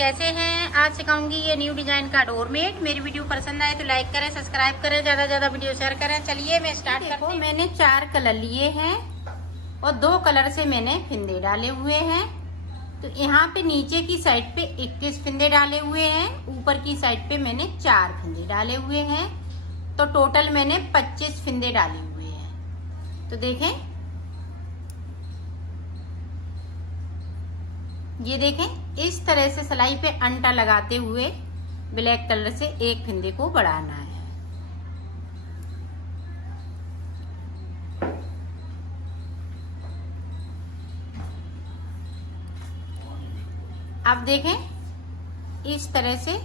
कैसे हैं। आज सिखाऊंगी ये न्यू डिजाइन का डोरमेट। मेरी वीडियो पसंद आए तो लाइक करें, सब्सक्राइब करें, ज्यादा ज्यादा वीडियो शेयर करें। चलिए मैं स्टार्ट करती हूँ। मैंने 4 कलर लिए हैं और 2 कलर से मैंने फिंदे डाले हुए हैं। तो यहाँ पे नीचे की साइड पे 21 फिंदे डाले हुए हैं, ऊपर की साइड पे मैंने 4 फिंदे डाले हुए हैं। तो टोटल मैंने 25 फिंदे डाले हुए हैं। तो देखें, ये देखें, इस तरह से सिलाई पे अंटा लगाते हुए ब्लैक कलर से एक फिंदे को बढ़ाना है। अब देखें, इस तरह से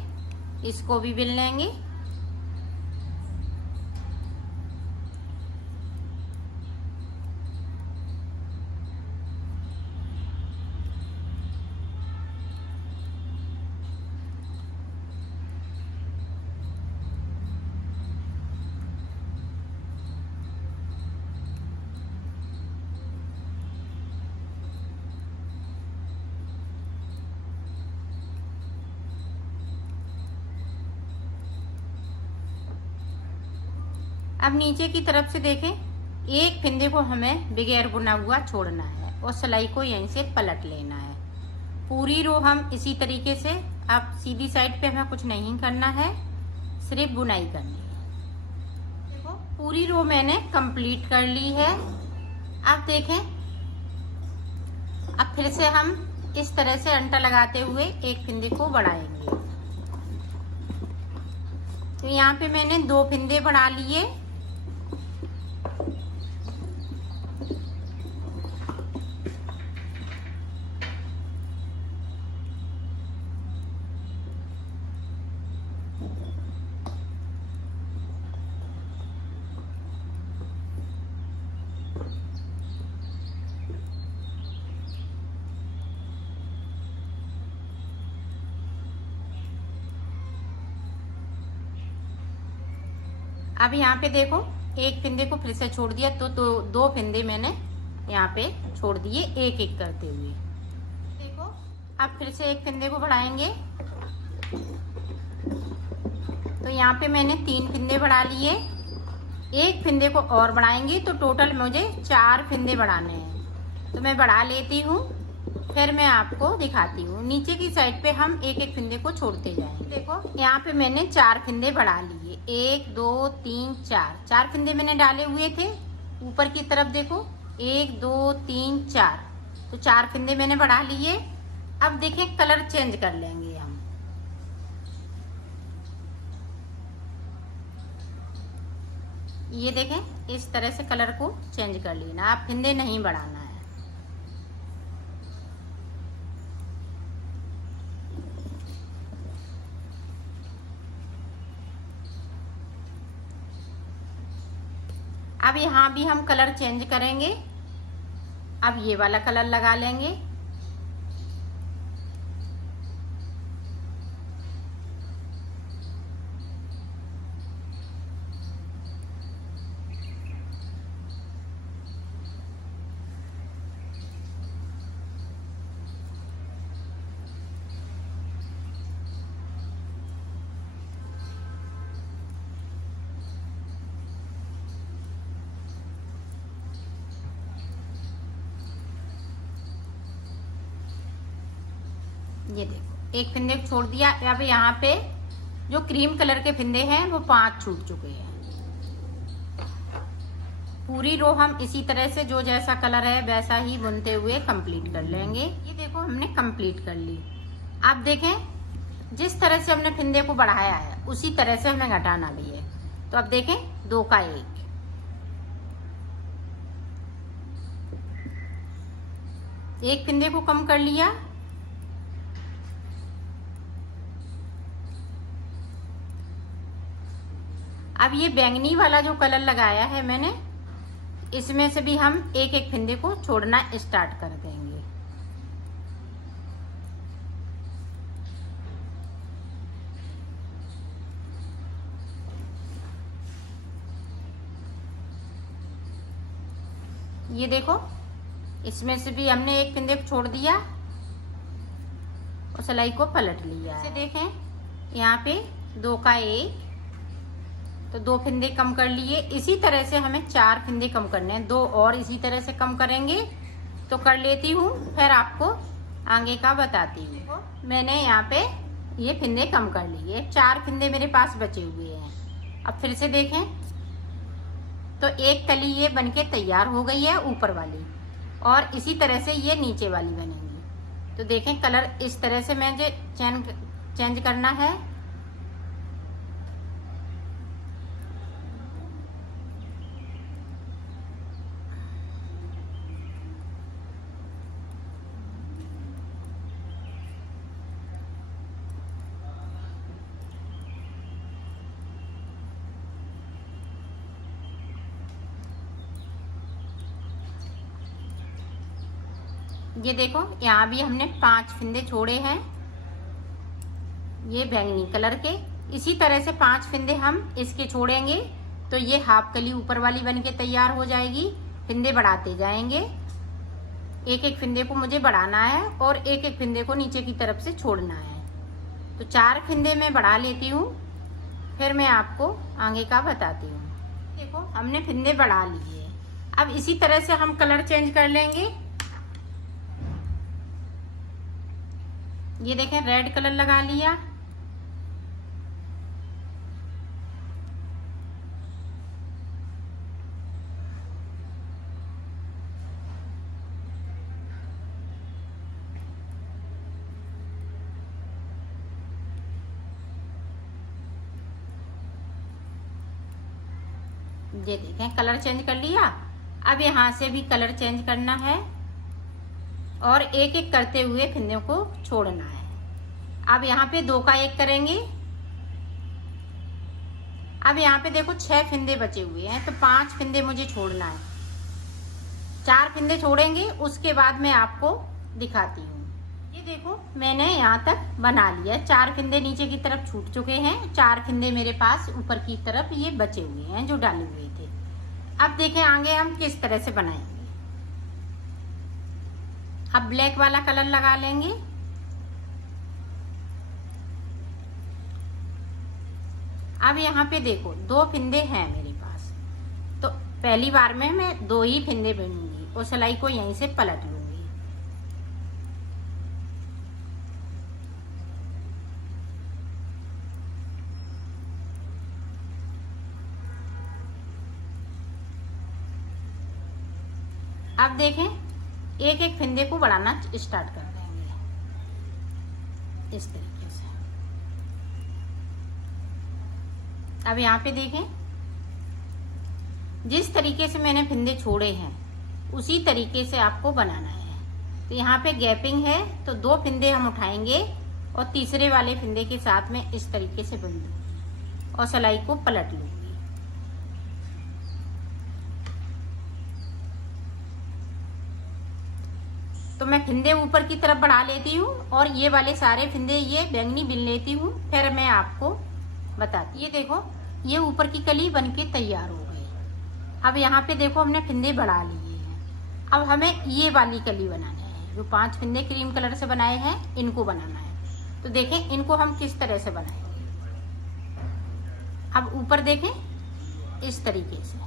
इसको भी बिल लेंगे। अब नीचे की तरफ से देखें, एक फिंदे को हमें बगैर बुना हुआ छोड़ना है और सिलाई को यहीं से पलट लेना है। पूरी रो हम इसी तरीके से, अब सीधी साइड पे हमें कुछ नहीं करना है, सिर्फ बुनाई करनी है। देखो, पूरी रो मैंने कंप्लीट कर ली है। अब देखें, अब फिर से हम इस तरह से अंटा लगाते हुए एक फिंदे को बढ़ाएंगे। तो यहाँ पे मैंने 2 फिंदे बढ़ा लिए। अब यहाँ पे देखो, एक फिंदे को फिर से छोड़ दिया, तो 2 फिंदे मैंने यहाँ पे छोड़ दिए एक एक करते हुए। देखो, अब फिर से एक फिंदे को बढ़ाएंगे। तो यहाँ पे मैंने 3 फिंदे बढ़ा लिए, एक फिंदे को और बढ़ाएंगे तो टोटल मुझे 4 फिंदे बढ़ाने हैं। तो मैं बढ़ा लेती हूँ, फिर मैं आपको दिखाती हूँ। नीचे की साइड पे हम एक एक फिंदे को छोड़ते जाएंगे। देखो, यहाँ पे मैंने 4 फिंदे बढ़ा लिए, 1 2 3 4 फिंदे मैंने डाले हुए थे। ऊपर की तरफ देखो, 1 2 3 4, तो 4 फिंदे मैंने बढ़ा लिए। अब देखें, कलर चेंज कर लेंगे हम। ये देखें, इस तरह से कलर को चेंज कर लेना, आप फिंदे नहीं बढ़ाना है। अब यहाँ भी हम कलर चेंज करेंगे। अब ये वाला कलर लगा लेंगे। ये देखो, एक फिंदे को छोड़ दिया। अब यहाँ पे जो क्रीम कलर के फिंदे हैं वो 5 छूट चुके हैं। पूरी रो हम इसी तरह से जो जैसा कलर है वैसा ही बुनते हुए कंप्लीट कर लेंगे। ये देखो, हमने कंप्लीट कर ली। आप देखें, जिस तरह से हमने फिंदे को बढ़ाया है उसी तरह से हमें घटाना भी है। तो अब देखें, 2 का 1 फिंदे को कम कर लिया। अब ये बैंगनी वाला जो कलर लगाया है मैंने, इसमें से भी हम एक एक फिंदे को छोड़ना स्टार्ट कर देंगे। ये देखो, इसमें से भी हमने एक फिंदे को छोड़ दिया। और सिलाई को पलट लिया है। देखें यहाँ पे 2 का 1, तो 2 फिंदे कम कर लिए। इसी तरह से हमें 4 फिंदे कम करने हैं, 2 और इसी तरह से कम करेंगे। तो कर लेती हूँ, फिर आपको आगे का बताती हूँ। मैंने यहाँ पे ये फिंदे कम कर लिए, 4 फिंदे मेरे पास बचे हुए हैं। अब फिर से देखें तो एक कली ये बनके तैयार हो गई है ऊपर वाली, और इसी तरह से ये नीचे वाली बनेगी। तो देखें कलर इस तरह से मुझे चेंज करना है। ये देखो यहाँ भी हमने 5 फिंदे छोड़े हैं, ये बैंगनी कलर के। इसी तरह से 5 फिंदे हम इसके छोड़ेंगे, तो ये हाफ कली ऊपर वाली बनके तैयार हो जाएगी। फिंदे बढ़ाते जाएंगे, एक एक फिंदे को मुझे बढ़ाना है और एक एक फिंदे को नीचे की तरफ से छोड़ना है। तो 4 फिंदे मैं बढ़ा लेती हूँ, फिर मैं आपको आगे का बताती हूँ। देखो हमने फिंदे बढ़ा लिए। अब इसी तरह से हम कलर चेंज कर लेंगे। ये देखें रेड कलर लगा लिया। ये देखें कलर चेंज कर लिया। अब यहाँ से भी कलर चेंज करना है और एक एक करते हुए फिंदों को छोड़ना है। अब यहाँ पे 2 का 1 करेंगे। अब यहाँ पे देखो 6 फिंदे बचे हुए हैं, तो 5 फिंदे मुझे छोड़ना है। 4 फिंदे छोड़ेंगे, उसके बाद मैं आपको दिखाती हूँ। ये देखो मैंने यहाँ तक बना लिया। 4 फिंदे नीचे की तरफ छूट चुके हैं, 4 फिंदे मेरे पास ऊपर की तरफ ये बचे हुए हैं जो डाले हुए थे। अब देखें आगे हम किस तरह से बनाएंगे। अब ब्लैक वाला कलर लगा लेंगे। अब यहाँ पे देखो 2 फिंदे हैं मेरे पास, तो पहली बार में मैं 2 ही फिंदे बुनूंगी और सिलाई को यहीं से पलट लूंगी। अब देखें एक एक फिंदे को बढ़ाना स्टार्ट कर देंगे इस तरीके से। अब यहाँ पे देखें जिस तरीके से मैंने फिंदे छोड़े हैं उसी तरीके से आपको बनाना है। तो यहाँ पे गैपिंग है, तो 2 फिंदे हम उठाएंगे और तीसरे वाले फिंदे के साथ में इस तरीके से बुन लूंगी और सिलाई को पलट लूंगी। तो मैं फिंदे ऊपर की तरफ बढ़ा लेती हूँ और ये वाले सारे फिंदे ये बैंगनी बिन लेती हूँ, फिर मैं आपको बताती। ये देखो ये ऊपर की कली बनके तैयार हो गई। अब यहाँ पे देखो हमने फिंदे बढ़ा लिए हैं। अब हमें ये वाली कली बनाना है, जो 5 फिंदे क्रीम कलर से बनाए हैं इनको बनाना है। तो देखें इनको हम किस तरह से बनाएंगे। अब ऊपर देखें इस तरीके से।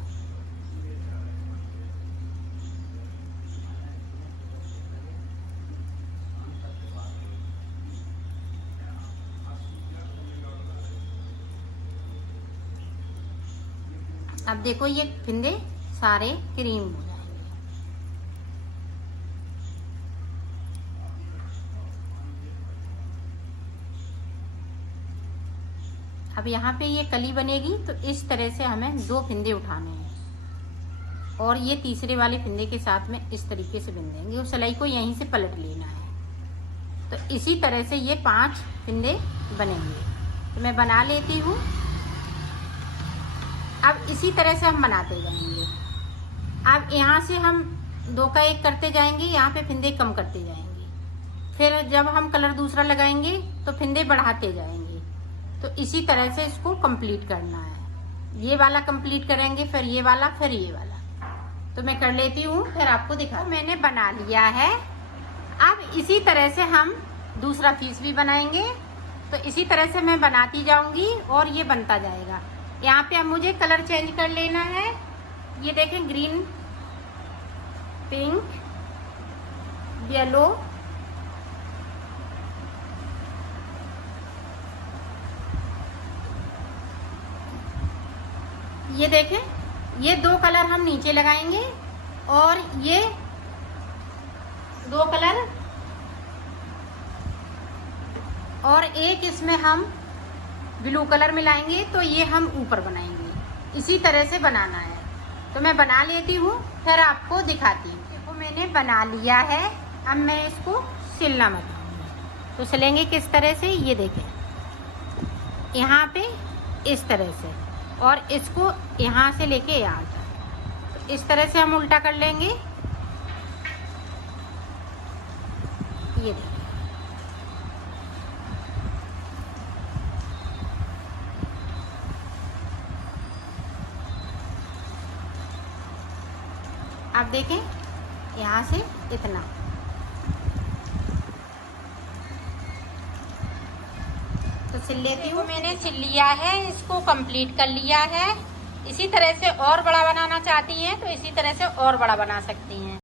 अब देखो ये फिंदे सारे क्रीम हो जाएंगे। अब यहाँ पे ये कली बनेगी, तो इस तरह से हमें 2 फिंदे उठाने हैं और ये तीसरे वाले फिंदे के साथ में इस तरीके से बिन देंगे और सिलाई को यहीं से पलट लेना है। तो इसी तरह से ये 5 फिंदे बनेंगे। तो मैं बना लेती हूँ। अब इसी तरह से हम बनाते जाएंगे। अब यहाँ से हम 2 का 1 करते जाएंगे, यहाँ पे फिंदे कम करते जाएंगे। फिर जब हम कलर दूसरा लगाएंगे तो फिंदे बढ़ाते जाएंगे। तो इसी तरह से इसको कंप्लीट करना है। ये वाला कंप्लीट करेंगे, फिर ये वाला, फिर ये वाला। तो मैं कर लेती हूँ, फिर आपको दिखा। मैंने बना लिया है। अब इसी तरह से हम दूसरा पीस भी बनाएंगे। तो इसी तरह से मैं बनाती जाऊंगी और ये बनता जाएगा। यहाँ पे अब मुझे कलर चेंज कर लेना है। ये देखें, ग्रीन, पिंक, येलो, ये देखें, ये 2 कलर हम नीचे लगाएंगे और ये 2 कलर और एक इसमें हम ब्लू कलर मिलाएंगे, तो ये हम ऊपर बनाएंगे। इसी तरह से बनाना है। तो मैं बना लेती हूँ, फिर आपको दिखाती हूँ। देखो मैंने बना लिया है। अब मैं इसको सिलना बताऊंगी। तो सिलेंगे किस तरह से, ये देखें, यहाँ पे इस तरह से, और इसको यहाँ से लेके यहाँ तक, तो इस तरह से हम उल्टा कर लेंगे। ये देखिए, आप देखें, यहाँ से इतना। तो सिल लेती हूँ। मैंने सिल लिया है, इसको कंप्लीट कर लिया है। इसी तरह से और बड़ा बनाना चाहती हैं तो इसी तरह से और बड़ा बना सकती हैं।